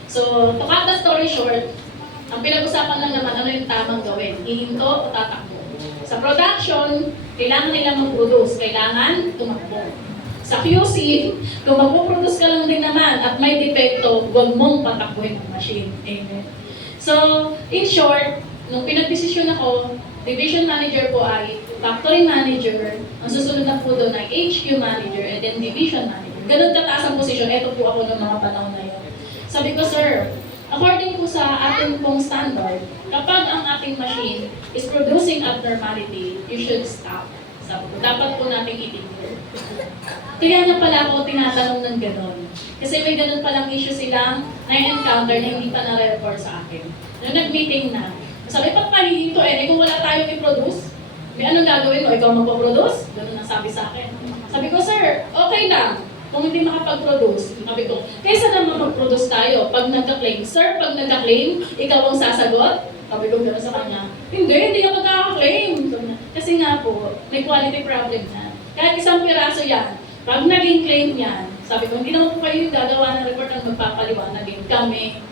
So, to cut the story short, ang pinag-usapan lang naman ano yung tamang gawin. Hihinto o tatakbo. Sa production, kailangan nila mag-produce. Kailangan tumakbo. Sa QC, kung mag-produce ka lang din naman at may depekto, huwag mong patakbuhin ang machine. Amen. So, in short, nung pinag-desisyon ako, division manager po ay factory manager, ang susunod na po doon ay HQ manager, and then division manager. Ganun kataas ang posisyon. Ito po ako ng mga panahon na yun. Sabi ko, sir, according po sa ating pong standard, kapag ang ating machine is producing abnormality, you should stop. Sabi ko, dapat po nating itigil. Kaya nga pala ako tinatanong ng gano'n. Kasi may gano'n palang issue silang na-encounter na hindi pa na-report sa akin. Nung nag-meeting na, sabi, pag palihito kung wala tayong i-produce, may anong gagawin mo? Ikaw magpo-produce? Gano'n ang sabi sa akin. Sabi ko, sir, okay lang. Kung hindi makapag-produce, sabi ko, kaysa naman mag-produce tayo pag nagka-claim. Sir, pag nagka-claim, ikaw ang sasagot? Sabi ko gano'n sa kanya, hindi ka magkaka-claim. Kasi nga po, may quality problem na. Kahit isang piraso yan, pag naging claim yan, sabi ko, hindi naman po kayo yung gagawa ng report ang magpapaliwanag kami.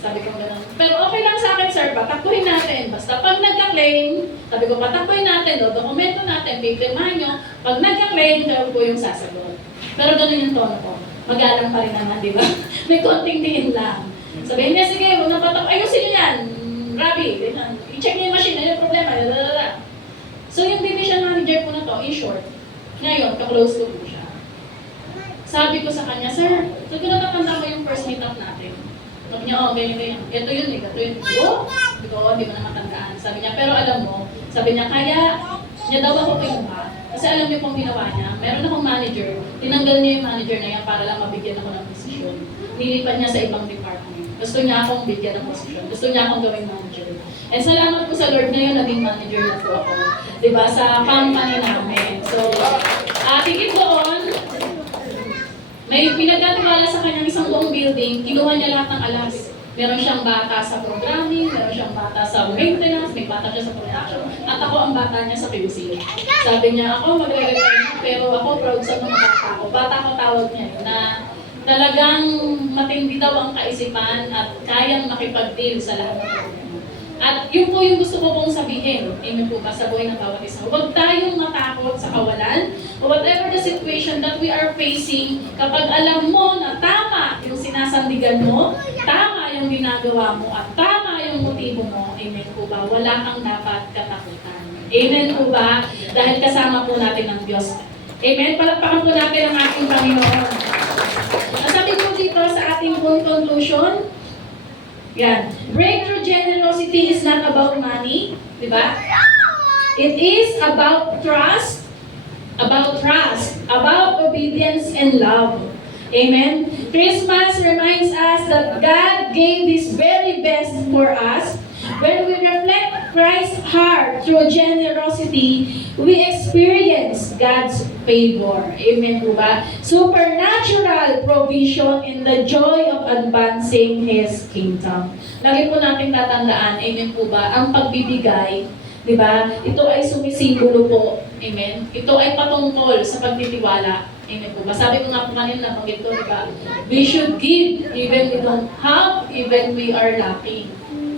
Sabi ko gano'n. Pero okay lang sa akin, sir, patakbuhin natin. Basta pag nagka-claim, sabi ko, patakbuhin natin, dokumento natin, pipirmahan nyo. Pag nagka-claim, kayo po yung sasagot. Pero gano'n yung tono ko. Magalang pa rin naman, di ba? May konting tingin lang. Sabihin niya, sige, huwag na patak, ayusin niyo yan. Rabi, i-check niyo yung machine, ano yung problema, lalala. So yung division manager po na to, in short, ngayon, ka-close ko po siya. Sabi ko sa kanya, sir, so kung natatanda ko yung first meet-up natin. Sabi niya, oh, ganyan. Ito yun, ito yun. Oh, sabi ko, hindi mo na matandaan. Sabi niya, pero alam mo, sabi niya, kaya niya daw ako kinuha. Kasi alam niyo pong ginawa niya, meron akong manager, tinanggal niya yung manager na yan para lang mabigyan ako ng posisyon. Nilipat niya sa ibang department. Gusto niya akong bigyan ng posisyon. Gusto niya akong gawing manager. And salamat po sa Lord ngayon, naging manager na po ako. Diba? Sa company namin. So, higit doon, may pinagkatiwala sa kanyang isang buong building, kinuha niya lahat ng alas. Meron siyang bata sa programming, meron siyang bata sa maintenance, may bata siya sa production, at ako ang bata niya sa QC. Sabi niya, ako magre-return, pero ako proud sa mga bata ko. Bata ko tawag niya na talagang matindi daw ang kaisipan at kayang makipag-deal sa lahat ng problema. At yun po yung gusto ko pong sabihin, amen po ba, sa buhay ng bawat isa. Huwag tayong matakot sa kawalan, whatever the situation that we are facing, kapag alam mo na tama yung sinasandigan mo, tama yung ginagawa mo, at tama yung motibo mo, amen po ba, wala kang dapat katakutan. Amen po ba? Dahil kasama po natin ang Diyos. Amen? Palakpakan po natin ang ating Panginoon. Nasabi po dito sa ating conclusion, yan. Breakthrough generosity is not about money, di ba? It is about trust, about obedience and love. Amen? Christmas reminds us that God gave His very best for us. When we reflect Christ's heart through generosity, we experience God's favor. Amen po ba? Supernatural provision in the joy of advancing His kingdom. Lagi po natin tatandaan, amen po ba, ang pagbibigay, di ba? Ito ay sumisimbolo po, amen? Ito ay patungkol sa pagtitiwala. Amen po ba? Sabi ko nga po kanina, nabanggit ko, di ba? We should give even we don't have, even we are lacking.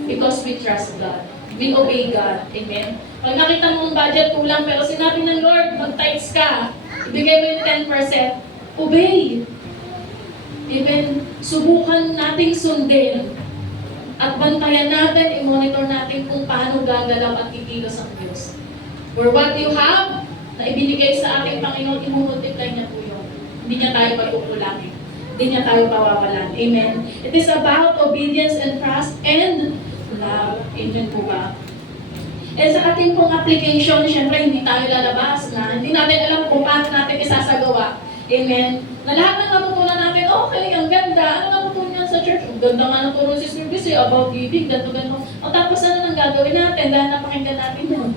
Because we trust God. We obey God. Amen? Pag nakita mo ang budget kulang, pero sinabi ng Lord, mag-tithes ka, ibigay mo yung 10%, obey. Amen? Subukan nating sundin. At bantayan natin, i-monitor natin kung paano gagalaw at kikilos ang Diyos. For what you have, na ibinigay sa ating Panginoon, imumultiply niya po yun. Hindi niya tayo pagkukulangin. Hindi niya tayo pawawalan. Amen? It is about obedience and trust and love. Amen po ba? Eh sa ating pong application, syempre hindi tayo lalabas na hindi natin alam kung paano natin isasagawa. Amen. Na lahat ng natutunan natin, okay, ang ganda. Ano natutunan sa church? Ang ganda nga naturo si Service about giving, ganito. O tapos ano nang gagawin natin dahil napakinggan natin yun.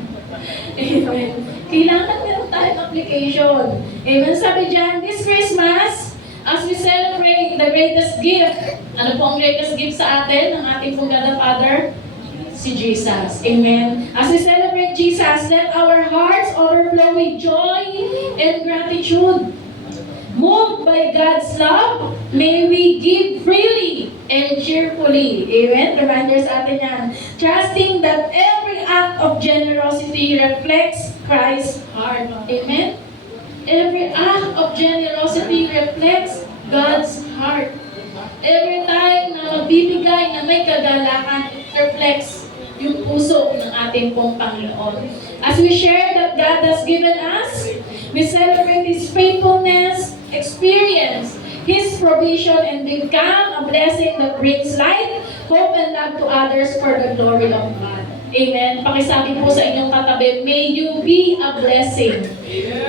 Amen. Kailangan meron tayong application. Amen. Sabi dyan, this Christmas, as we celebrate the greatest gift, ano po ang greatest gift sa atin, ng ating pong God the Father? Si Jesus. Amen. As we celebrate Jesus, let our hearts overflow with joy and gratitude. Moved by God's love, may we give freely and cheerfully. Amen. Reminder sa atin yan. Trusting that every act of generosity reflects Christ's heart. Amen. Every act of generosity reflects God's heart. Every time na magbibigay na may kagalakan, it reflects yung puso ng ating pong Panginoon. As we share that God has given us, we celebrate His faithfulness, experience His provision, and become a blessing that brings light, hope, and love to others for the glory of God. Amen. Pakisabi po sa inyong katabi, may you be a blessing.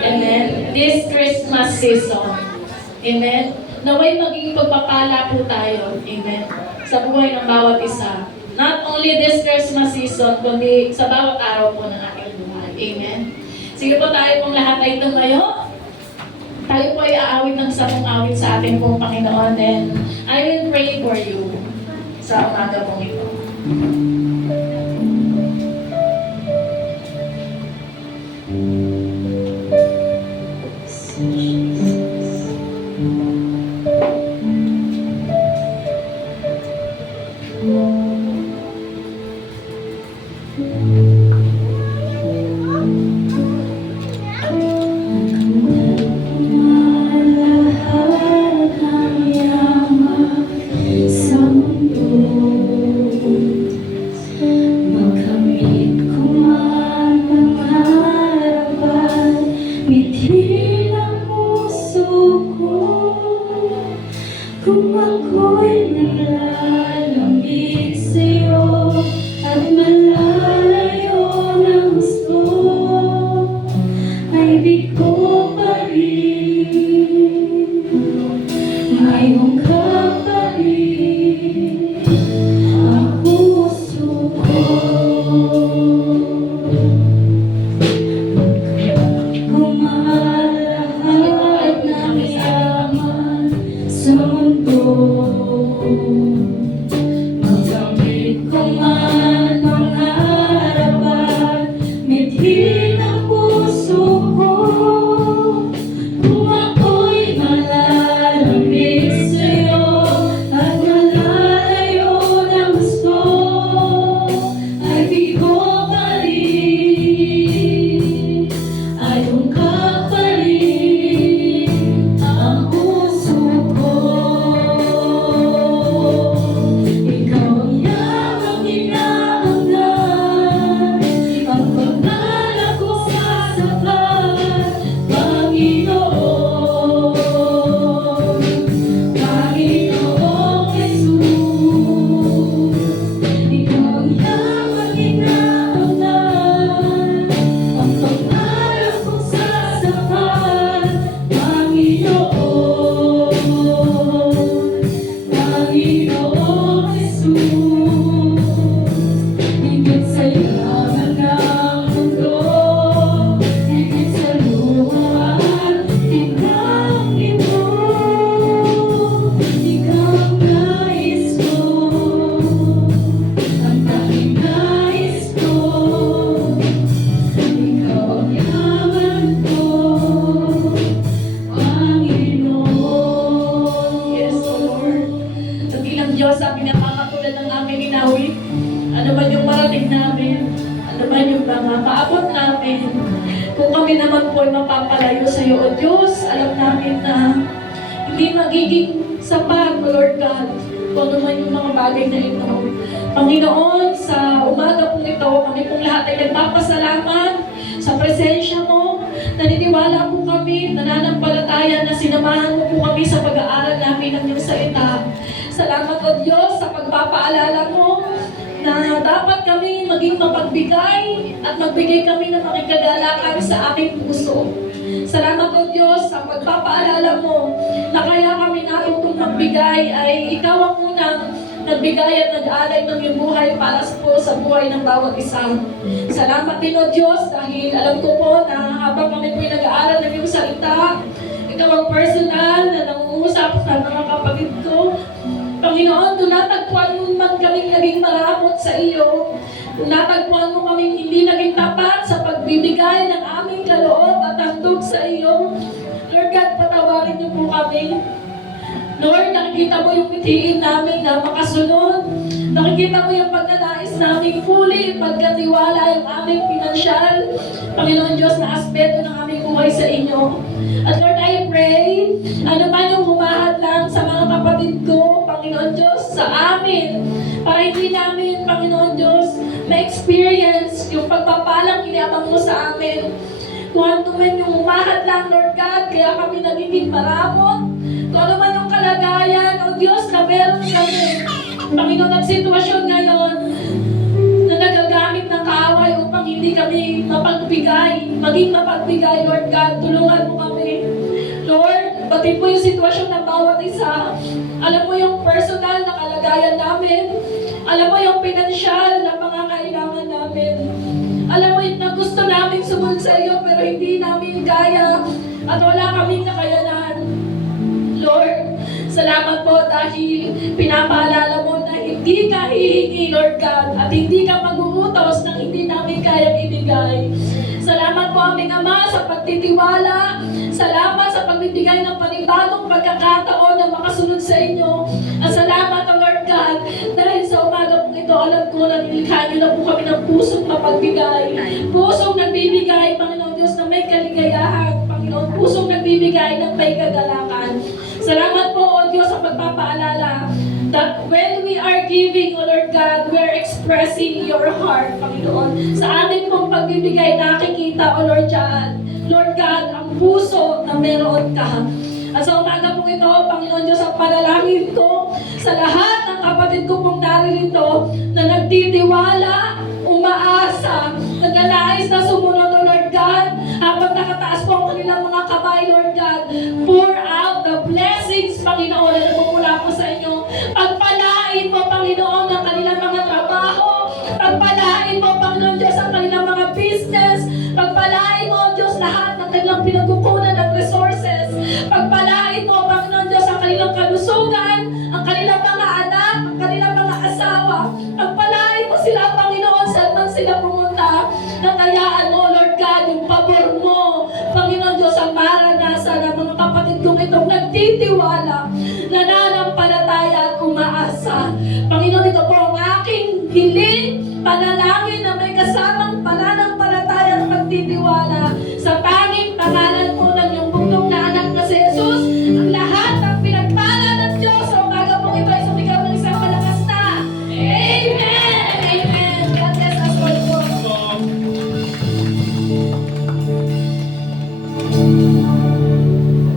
Amen. This Christmas season. Amen. Naway maging pagpapala po tayo. Amen. Sa buhay ng bawat isa. Not only this Christmas season, kundi sa bawat araw po ng ating buhay. Amen. Sige po tayo pong lahat ay tumayo. Tayo po ay aawit ng samong awit sa ating pong Panginoon. And I will pray for you sa umaga pong ito. Kung ako'y nalalamig sa'yo at malalayo ng gusto, ay di ko pa rin ngayong kapalit ang puso ko. Kumalahat ng yaman sa mundo, magamit ko man mga harapan, mithi ng puso ko. Kung ako'y malalamig sa'yo at malalayo ng gusto, ay di ko palit, ayaw kapalit ang puso ko. Ikaw ang aking inaangkan, ang pangarap ko sa sapat, Panginoon, Panginoong Jesus. Ikaw ang aking inaangkan, ang pangarap ko sa sapat, Panginoon, Panginoong Jesus. Higit sa yaman ng mundo, higit sa luha at ikaw ito, ikaw ang nais ko, ang tanging nais ko. Ikaw ang yaman ko, Panginoon. Yes, O Lord. Dakilang Diyos, ang pinapakatulad ng aming inawit. Ano man yung marating namin, ano man yung mga paabot namin. Kung kami naman po ay mapapalayo sa iyo, O Diyos, alam namin na hindi magiging sapat, O Lord God, kung ano man yung mga bagay na ito. Panginoon, sa umaga pong ito, kami pong lahat ay nagpapasalamat sa presensya mo. Naniniwala po kami, nananampalataya na sinamahan mo po kami sa pag-aaral namin ng iyong salita. Salamat, O Diyos, sa pagpapaalala mo na na dapat kami maging mapagbigay at magbigay kami ng makikagalakan sa aming puso. Salamat o Diyos sa pagpapaalala mo na kaya kami natutong magbigay ay Ikaw ang unang nagbigay at nag-alay ng iyong buhay para po sa buhay ng bawat isa. Salamat din o Diyos dahil alam ko po na habang kami po nag-aaral ng iyong salita, Ikaw ang personal na nangungusap sa mga kapatid ko. Panginoon, kung natagpuan mo man kaming naging maramot sa iyo, kung natagpuan mo kaming hindi naging tapat sa pagbibigay ng aming kaloob at handog sa iyo, Lord God, patawarin niyo po kami. Lord, nakikita mo yung mithiin namin na makasunod. Nakikita mo yung pagnanais namin fully, pagkatiwala yung aming pinansyal. Panginoon Diyos, na aspeto ng aming buhay sa inyo. At Lord, I pray, ano man yung humahad lang sa mga kapatid ko, Panginoon Diyos, sa amin, para hindi namin, Panginoon Diyos, ma-experience yung pagpapalang inabang mo sa amin. Kung ano man yung humahad lang, Lord God, kaya kami nagiging maramot. Kung ano man yung kalagayan, o Diyos, na meron kami. Panginoon, ang sitwasyon ngayon, na nagagamit ng kaaway upang hindi kami mapagbigay, maging mapagbigay, Lord God, tulungan mo kami. Lord, batid mo yung sitwasyon ng bawat isa. Alam mo yung personal na kalagayan namin. Alam mo yung pinansyal na pangangailangan namin. Alam mo yung na gusto namin sumunod sa iyo pero hindi namin kaya at wala kaming kakayanan. Lord, salamat po dahil pinapaalala mo na hindi ka hihingi, Lord God, at hindi ka mag-uutos ng hindi namin kayang ibigay. Salamat po aming Ama sa pagtitiwala. Salamat sa pagbibigay ng panibagong pagkakataon na makasunod sa inyo. At salamat, O Lord God, dahil sa umaga pong ito, alam ko na nilikha niyo na po kami ng pusong mapagbigay. Pusong nagbibigay, Panginoon Diyos, na may kaligayahan. Panginoon, pusong nagbibigay ng may kagalakan. Salamat po, O Diyos, sa pagpapaalala that when we are giving, O Lord God, we are expressing your heart, Panginoon. Sa amin pong pagbibigay, nakikita, O Lord God, ang puso na meron ka. At sa umaga pong ito, Panginoon Diyos, ang panalangin ko sa lahat ng kapatid ko pong naririto na nagtitiwala, umaasa, nagnanais na sumunod, O Lord God, habang nakataas po ang kanilang mga kamay, Lord God, pour out the blessings, Panginoon, na nagmumula po sa inyo. Pagpalain mo, Panginoon, ang kanilang mga trabaho. Pagpalain mo, Panginoon Diyos, ang kanilang mga business. Pagpalain mo, Diyos, lahat ng kanilang pinagkukunan ng resources. Pagpalain mo, Panginoon Diyos, ang kanilang kalusugan, ang kanilang mga anak, ang kanilang mga asawa. Pagpalain mo sila, Panginoon, saan man sila pumunta. Natayaan mo, Lord God, yung pabor mo. Panginoon Diyos, ang maranasan ng mga kapatid kong itong nagtitiwala, nananampalataya at umaasa. Panginoon, ito po ang aking hiling, panalangin